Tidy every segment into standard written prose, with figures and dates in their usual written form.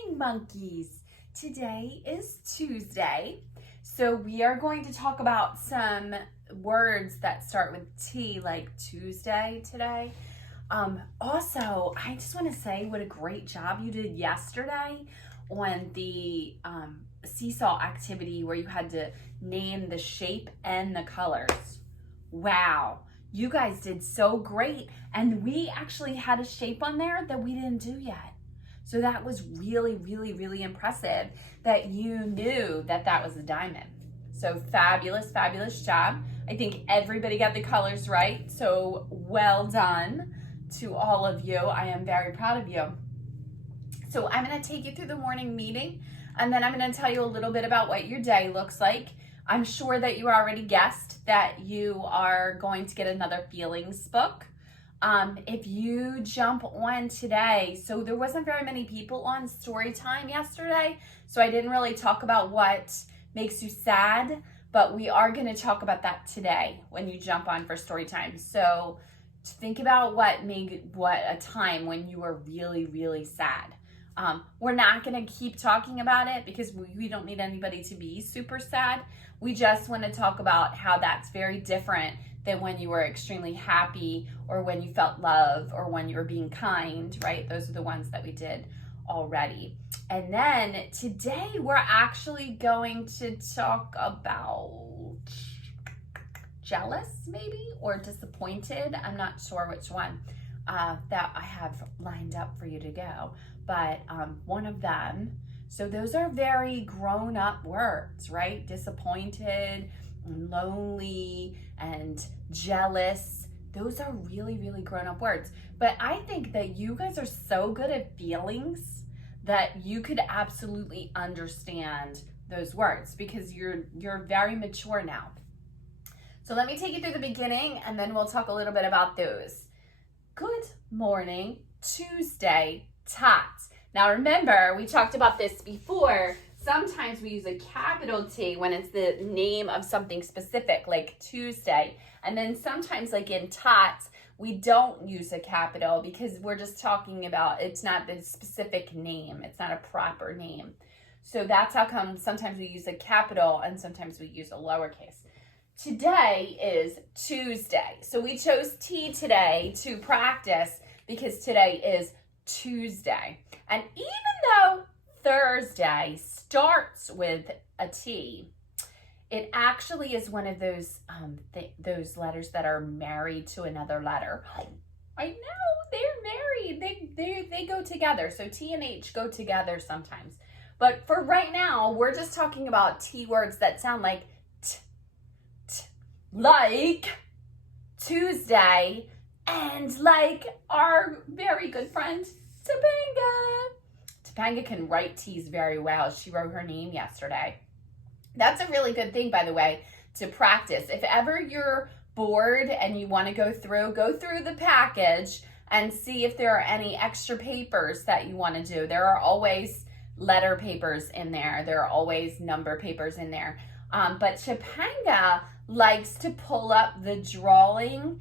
morning, monkeys. Today is Tuesday, so we are going to talk about some words that start with T, like Tuesday today. Also, I just want to say what a great job you did yesterday on the seesaw activity where you had to name the shape and the colors. Wow, you guys did so great. And we actually had a shape on there that we didn't do yet. So that was really, really, really impressive that you knew that that was a diamond. So fabulous, fabulous job. I think everybody got the colors right. So well done to all of you. I am very proud of you. So I'm going to take you through the morning meeting, and then I'm going to tell you a little bit about what your day looks like. I'm sure that you already guessed that you are going to get another feelings book. If you jump on today, so there wasn't very many people on story time yesterday, so I didn't really talk about what makes you sad, but we are going to talk about that today when you jump on for story time. So think about what a time when you were really, really sad. We're not going to keep talking about it because we don't need anybody to be super sad. We just want to talk about how that's very different than when you were extremely happy or when you felt love or when you were being kind, right? Those are the ones that we did already. And then today we're actually going to talk about jealous maybe or disappointed. I'm not sure which one that I have lined up for you to go, but one of them. So those are very grown up words, right? Disappointed, lonely, and jealous. Those are really, really grown up words. But I think that you guys are so good at feelings that you could absolutely understand those words because you're very mature now. So let me take you through the beginning and then we'll talk a little bit about those. Good morning, Tuesday, tots. Now remember, we talked about this before. Sometimes we use a capital T when it's the name of something specific, like Tuesday. And then sometimes, like in tots, we don't use a capital because we're just talking about, it's not the specific name. It's not a proper name. So that's how come sometimes we use a capital and sometimes we use a lowercase. Today is Tuesday. So we chose T today to practice because today is Tuesday. And even though Thursday starts with a T, it actually is one of those letters that are married to another letter. I know, they're married. They go together. So T and H go together sometimes. But for right now, we're just talking about T words that sound like t, t, like Tuesday, and like our very good friend Topanga. Topanga can write T's very well. She wrote her name yesterday. That's a really good thing, by the way, to practice. If ever you're bored and you want to go through the package and see if there are any extra papers that you want to do. There are always letter papers in there. There are always number papers in there. But Topanga likes to pull up the drawing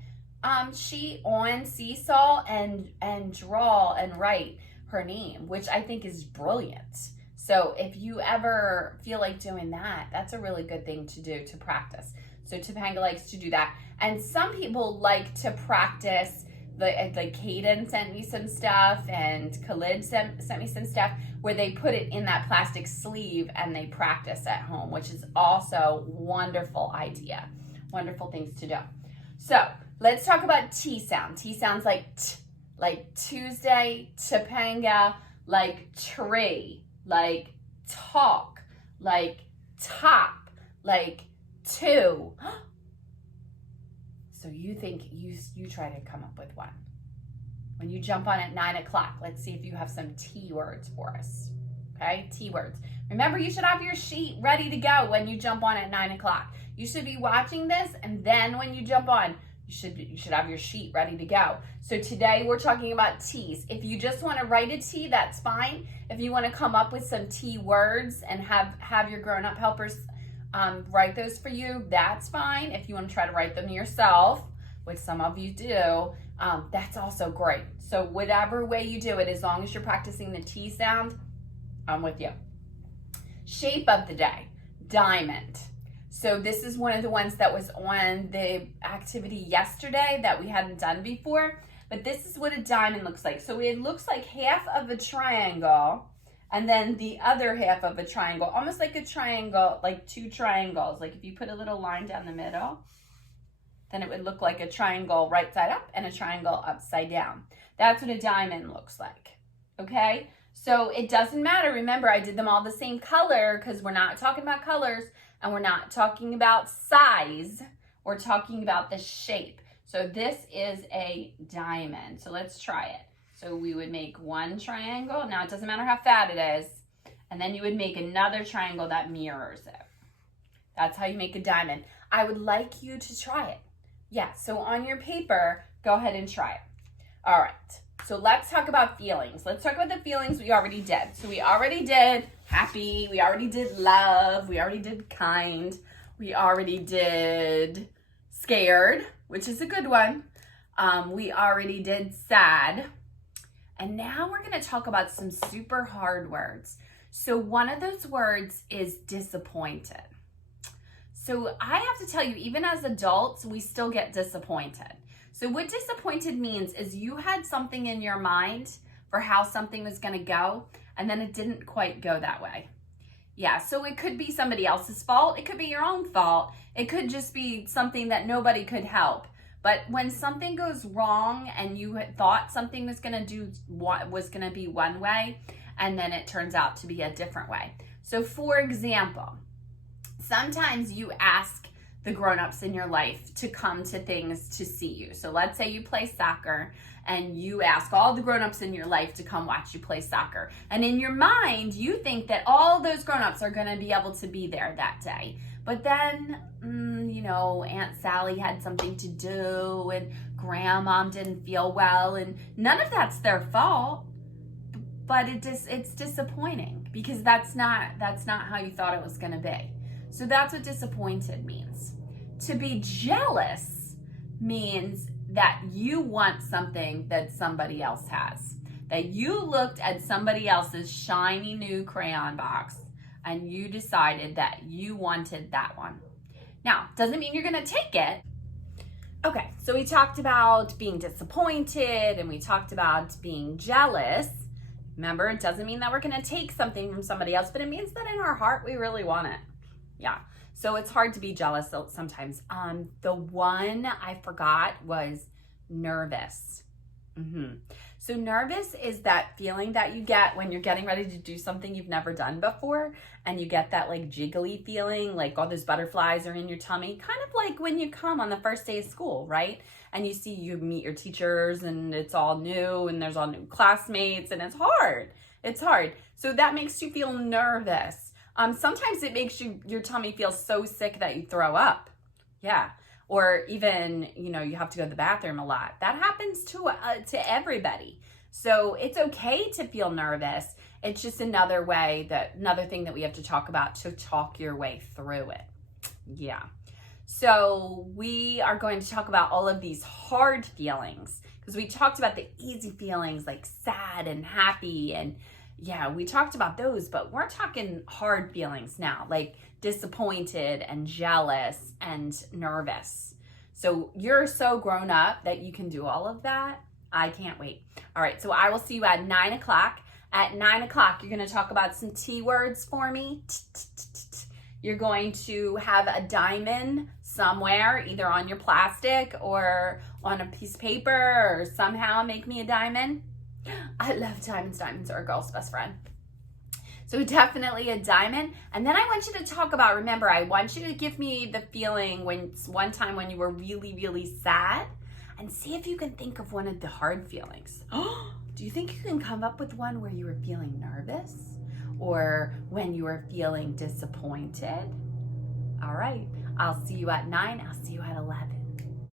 sheet on Seesaw and draw and write her name, which I think is brilliant. So if you ever feel like doing that, that's a really good thing to do to practice. So Topanga likes to do that. And some people like to practice, like Kaden sent me some stuff and Khalid sent me some stuff where they put it in that plastic sleeve and they practice at home, which is also a wonderful idea. Wonderful things to do. So let's talk about T sound. T sounds like T, like Tuesday, Topanga, like tree, like talk, like top, like two. So you think you try to come up with one. When you jump on at 9 o'clock, let's see if you have some T words for us. Okay, T words. Remember, you should have your sheet ready to go when you jump on at 9 o'clock. You should be watching this, and then when you jump on, you should have your sheet ready to go. So today we're talking about T's. If you just want to write a T, that's fine. If you want to come up with some T words and have your grown-up helpers write those for you, that's fine. If you want to try to write them yourself, which some of you do, that's also great. So whatever way you do it, as long as you're practicing the T sound, I'm with you. Shape of the day, diamond. So this is one of the ones that was on the activity yesterday that we hadn't done before. But this is what a diamond looks like. So it looks like half of a triangle and then the other half of a triangle, almost like a triangle, like two triangles. Like if you put a little line down the middle, then it would look like a triangle right side up and a triangle upside down. That's what a diamond looks like, okay? So it doesn't matter. Remember, I did them all the same color because we're not talking about colors and we're not talking about size. We're talking about the shape. So this is a diamond. So let's try it. So we would make one triangle. Now it doesn't matter how fat it is. And then you would make another triangle that mirrors it. That's how you make a diamond. I would like you to try it. Yeah, so on your paper, go ahead and try it. All right, so let's talk about feelings. Let's talk about the feelings we already did. So we already did happy. We already did love. We already did kind. We already did scared, which is a good one. We already did sad. And now we're going to talk about some super hard words. So one of those words is disappointed. So I have to tell you, even as adults, we still get disappointed. So what disappointed means is you had something in your mind for how something was going to go, and then it didn't quite go that way. Yeah, so it could be somebody else's fault. It could be your own fault. It could just be something that nobody could help. But when something goes wrong and you had thought something was going to be one way, and then it turns out to be a different way. So for example, sometimes you ask the grown-ups in your life to come to things to see you. So let's say you play soccer and you ask all the grown-ups in your life to come watch you play soccer. And in your mind, you think that all those grown-ups are going to be able to be there that day. But then, Aunt Sally had something to do and Grandmom didn't feel well, and none of that's their fault. But it's disappointing because that's not how you thought it was going to be. So that's what disappointed means. To be jealous means that you want something that somebody else has. That you looked at somebody else's shiny new crayon box and you decided that you wanted that one. Now, doesn't mean you're going to take it. Okay, so we talked about being disappointed and we talked about being jealous. Remember, it doesn't mean that we're going to take something from somebody else, but it means that in our heart we really want it. Yeah, so it's hard to be jealous sometimes. The one I forgot was nervous. So nervous is that feeling that you get when you're getting ready to do something you've never done before, and you get that like jiggly feeling, like all those butterflies are in your tummy, kind of like when you come on the first day of school, right? And you meet your teachers and it's all new and there's all new classmates and it's hard. It's hard. So that makes you feel nervous. Sometimes it makes your tummy feel so sick that you throw up. Yeah. Or even, you have to go to the bathroom a lot. That happens to everybody. So it's okay to feel nervous. It's just another thing that we have to talk about to talk your way through it. Yeah. So we are going to talk about all of these hard feelings because we talked about the easy feelings like sad and happy, and yeah, we talked about those, but we're talking hard feelings now, like disappointed and jealous and nervous. So you're so grown up that you can do all of that. I can't wait. All right, so I will see you at 9 o'clock. At 9 o'clock, you're going to talk about some T words for me. You're going to have a diamond somewhere, either on your plastic or on a piece of paper, or somehow make me a diamond. I love diamonds. Diamonds are a girl's best friend. So definitely a diamond. And then I want you to talk about, remember, I want you to give me the feeling one time when you were really, really sad, and see if you can think of one of the hard feelings. Do you think you can come up with one where you were feeling nervous or when you were feeling disappointed? All right. I'll see you at 9. I'll see you at 11.